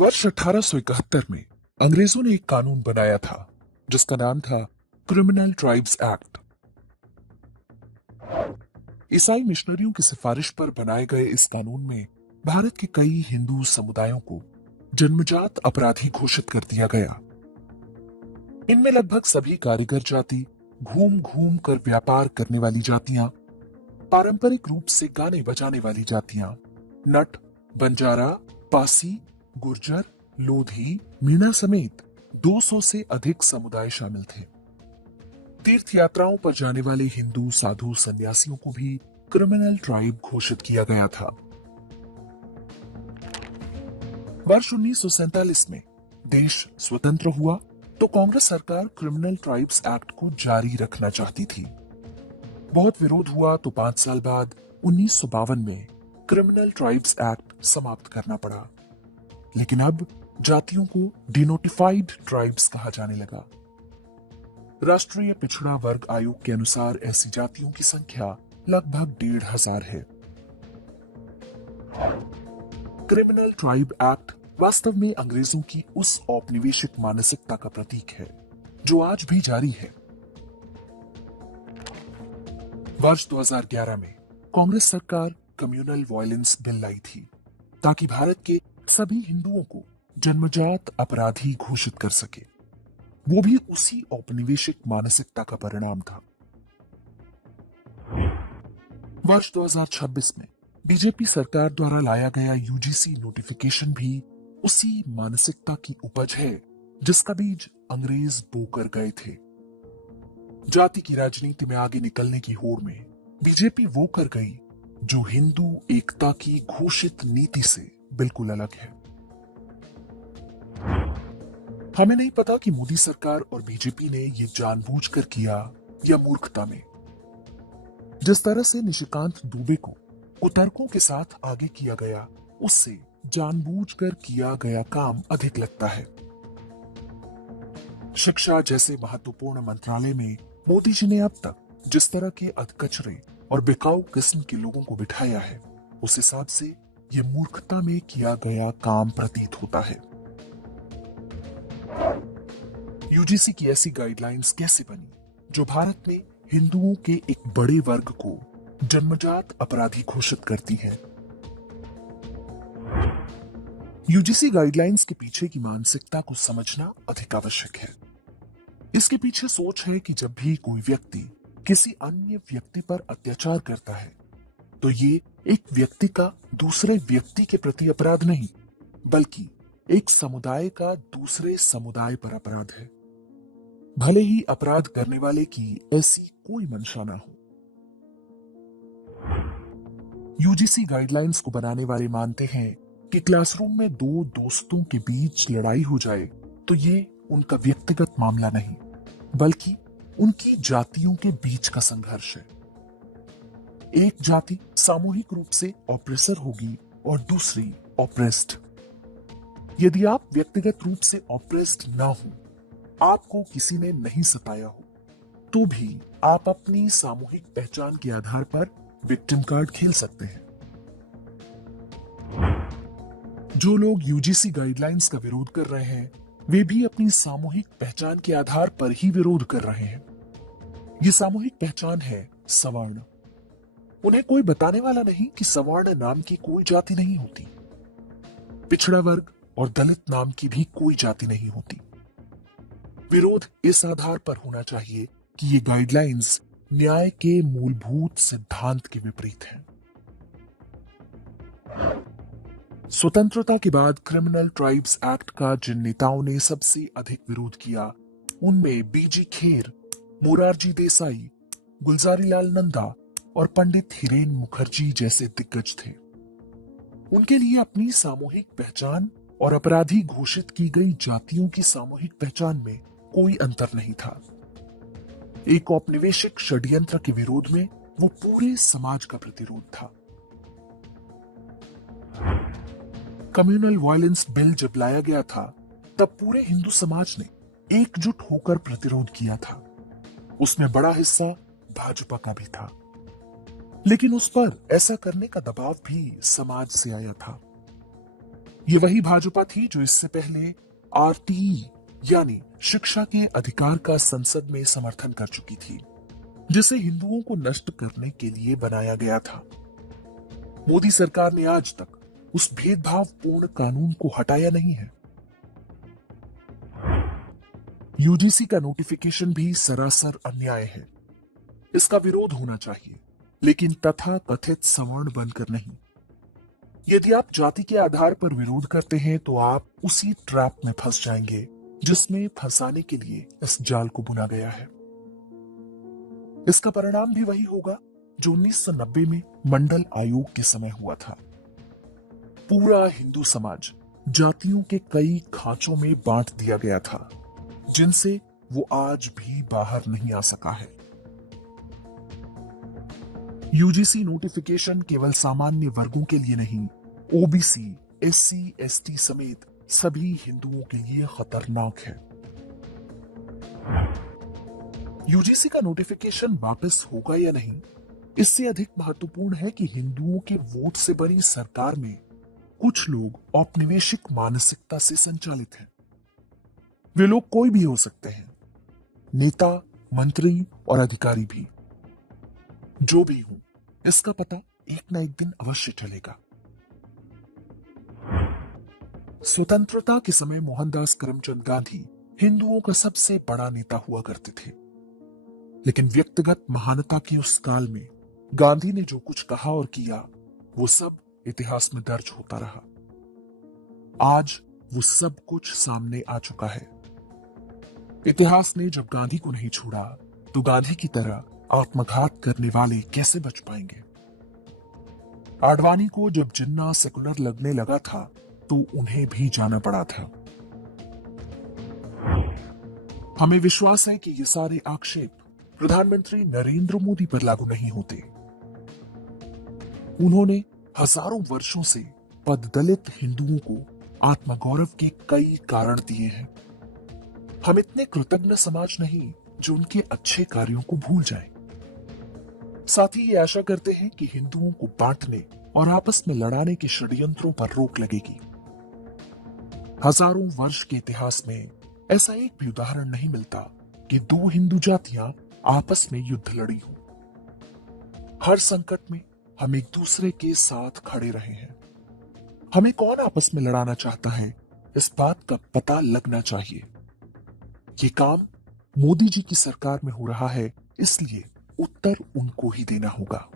वर्ष 1871 में अंग्रेजों ने एक कानून बनाया था जिसका नाम था क्रिमिनल ट्राइब्स एक्ट। ईसाई मिशनरियों की सिफारिश पर बनाए गए इस कानून में भारत के कई हिंदू समुदायों को जन्मजात अपराधी घोषित कर दिया गया। इनमें लगभग सभी कारीगर जाति, घूम घूम कर व्यापार करने वाली जातियां, पारंपरिक रूप से गाने बजाने वाली जातियां, नट, बंजारा, पासी, गुर्जर, लोधी, मीणा समेत 200 से अधिक समुदाय शामिल थे। तीर्थ यात्राओं पर जाने वाले हिंदू साधु सन्यासियों को भी क्रिमिनल ट्राइब घोषित किया गया था। वर्ष 1947 में देश स्वतंत्र हुआ तो कांग्रेस सरकार क्रिमिनल ट्राइब्स एक्ट को जारी रखना चाहती थी। बहुत विरोध हुआ तो 5 साल बाद 1952 में क्रिमिनल ट्राइब्स एक्ट समाप्त करना पड़ा। लेकिन अब जातियों को डिनोटिफाइड ट्राइब्स कहा जाने लगा। राष्ट्रीय पिछड़ा वर्ग आयोग के अनुसार ऐसी जातियों की संख्या लगभग 1,500 है। क्रिमिनल ट्राइब एक्ट वास्तव में अंग्रेजों की उस औपनिवेशिक मानसिकता का प्रतीक है जो आज भी जारी है। वर्ष 2011 में कांग्रेस सरकार कम्युनल वायलेंस बिल लाई थी ताकि भारत के सभी हिंदुओं को जन्मजात अपराधी घोषित कर सके। वो भी उसी औपनिवेशिक मानसिकता का परिणाम था। वर्ष 2026 में बीजेपी सरकार द्वारा लाया गया यूजीसी नोटिफिकेशन भी उसी मानसिकता की उपज है जिसका बीज अंग्रेज बोकर गए थे। जाति की राजनीति में आगे निकलने की होड़ में बीजेपी वो कर गई जो हिंदू एकता की घोषित नीति से बिल्कुल अलग है। हमें नहीं पता कि मोदी सरकार और बीजेपी ने ये जानबूझकर किया या मूर्खता में। जिस तरह से निशिकांत दुबे को कुतर्कों के साथ आगे किया गया, उससे जानबूझकर किया गया काम अधिक लगता है। शिक्षा जैसे महत्वपूर्ण मंत्रालय में मोदी जी ने अब तक जिस तरह के अधकचरे और बिकाऊ किस्म के लोगों को बिठाया है, उस हिसाब से ये मूर्खता में किया गया काम प्रतीत होता है। यूजीसी की ऐसी गाइडलाइंस कैसे बनी जो भारत में हिंदुओं के एक बड़े वर्ग को जन्मजात अपराधी घोषित करती है? यूजीसी गाइडलाइंस के पीछे की मानसिकता को समझना अधिक आवश्यक है। इसके पीछे सोच है कि जब भी कोई व्यक्ति किसी अन्य व्यक्ति पर अत्याचार करता है तो ये एक व्यक्ति का दूसरे व्यक्ति के प्रति अपराध नहीं, बल्कि एक समुदाय का दूसरे समुदाय पर अपराध है, भले ही अपराध करने वाले की ऐसी कोई मंशा ना हो। यूजीसी गाइडलाइंस को बनाने वाले मानते हैं कि क्लासरूम में दो दोस्तों के बीच लड़ाई हो जाए तो ये उनका व्यक्तिगत मामला नहीं, बल्कि उनकी जातियों के बीच का संघर्ष है। एक जाति सामूहिक रूप से ऑप्रेसर होगी और दूसरी ऑप्रेस्ड। यदि आप व्यक्तिगत रूप से ऑप्रेस्ड ना हो, आपको किसी ने नहीं सताया हो, तो भी आप अपनी सामूहिक पहचान के आधार पर विक्टिम कार्ड खेल सकते हैं। जो लोग यूजीसी गाइडलाइंस का विरोध कर रहे हैं, वे भी अपनी सामूहिक पहचान के आधार पर ही विरोध कर रहे हैं। ये सामूहिक पहचान है सवर्ण। उन्हें कोई बताने वाला नहीं कि सवर्ण नाम की कोई जाति नहीं होती। पिछड़ा वर्ग और दलित नाम की भी कोई जाति नहीं होती। विरोध इस आधार पर होना चाहिए कि ये गाइडलाइंस न्याय के मूलभूत सिद्धांत के विपरीत हैं। स्वतंत्रता के बाद क्रिमिनल ट्राइब्स एक्ट का जिन नेताओं ने सबसे अधिक विरोध किया, उनमें बीजी खेर, मोरारजी देसाई, गुलजारीलाल नंदा और पंडित हिरेन मुखर्जी जैसे दिग्गज थे। उनके लिए अपनी सामूहिक पहचान और अपराधी घोषित की गई जातियों की सामूहिक पहचान में कोई अंतर नहीं था। एक औपनिवेशिक षड्यंत्र के विरोध में वो पूरे समाज का प्रतिरोध था। कम्युनल वायलेंस बिल जब लाया गया था, तब पूरे हिंदू समाज ने एकजुट होकर प्रतिरोध किया था। उसमें बड़ा हिस्सा भाजपा का भी था, लेकिन उस पर ऐसा करने का दबाव भी समाज से आया था। ये वही भाजपा थी जो इससे पहले आरटीई यानी शिक्षा के अधिकार का संसद में समर्थन कर चुकी थी, जिसे हिंदुओं को नष्ट करने के लिए बनाया गया था। मोदी सरकार ने आज तक उस भेदभावपूर्ण कानून को हटाया नहीं है। यूजीसी का नोटिफिकेशन भी सरासर अन्याय है। इसका विरोध होना चाहिए, लेकिन तथा कथित सवर्ण बनकर नहीं। यदि आप जाति के आधार पर विरोध करते हैं तो आप उसी ट्रैप में फंस जाएंगे जिसमें फंसाने के लिए इस जाल को बुना गया है। इसका परिणाम भी वही होगा जो 1990 में मंडल आयोग के समय हुआ था। पूरा हिंदू समाज जातियों के कई खांचों में बांट दिया गया था, जिनसे वो आज भी बाहर नहीं आ सका है। यूजीसी नोटिफिकेशन केवल सामान्य वर्गों के लिए नहीं, ओबीसी, एससी, एसटी समेत सभी हिंदुओं के लिए खतरनाक है। यूजीसी का नोटिफिकेशन वापस होगा या नहीं, इससे अधिक महत्वपूर्ण है कि हिंदुओं के वोट से बनी सरकार में कुछ लोग औपनिवेशिक मानसिकता से संचालित हैं। वे लोग कोई भी हो सकते हैं, नेता, मंत्री और अधिकारी भी। जो भी हो, इसका पता एक ना एक दिन अवश्य चलेगा। स्वतंत्रता के समय मोहनदास करमचंद गांधी हिंदुओं का सबसे बड़ा नेता हुआ करते थे, लेकिन व्यक्तिगत महानता के उस काल में गांधी ने जो कुछ कहा और किया, वो सब इतिहास में दर्ज होता रहा। आज वो सब कुछ सामने आ चुका है। इतिहास ने जब गांधी को नहीं छोड़ा, तो गांधी की तरह आत्मघात करने वाले कैसे बच पाएंगे? आडवाणी को जब जिन्ना सेकुलर लगने लगा था, तो उन्हें भी जाना पड़ा था। हमें विश्वास है कि ये सारे आक्षेप प्रधानमंत्री नरेंद्र मोदी पर लागू नहीं होते। उन्होंने हजारों वर्षों से पददलित हिंदुओं को आत्मगौरव के कई कारण दिए हैं। हम इतने कृतज्ञ समाज नहीं जो उनके अच्छे कार्यों को भूल जाए। साथ ही ये आशा करते हैं कि हिंदुओं को बांटने और आपस में लड़ाने के षड्यंत्रों पर रोक लगेगी। हजारों वर्ष के इतिहास में ऐसा एक भी उदाहरण नहीं मिलता कि दो हिंदू जातियां आपस में युद्ध लड़ी हो। हर संकट में हम एक दूसरे के साथ खड़े रहे हैं। हमें कौन आपस में लड़ाना चाहता है, इस बात का पता लगना चाहिए। ये काम मोदी जी की सरकार में हो रहा है, इसलिए उत्तर उनको ही देना होगा।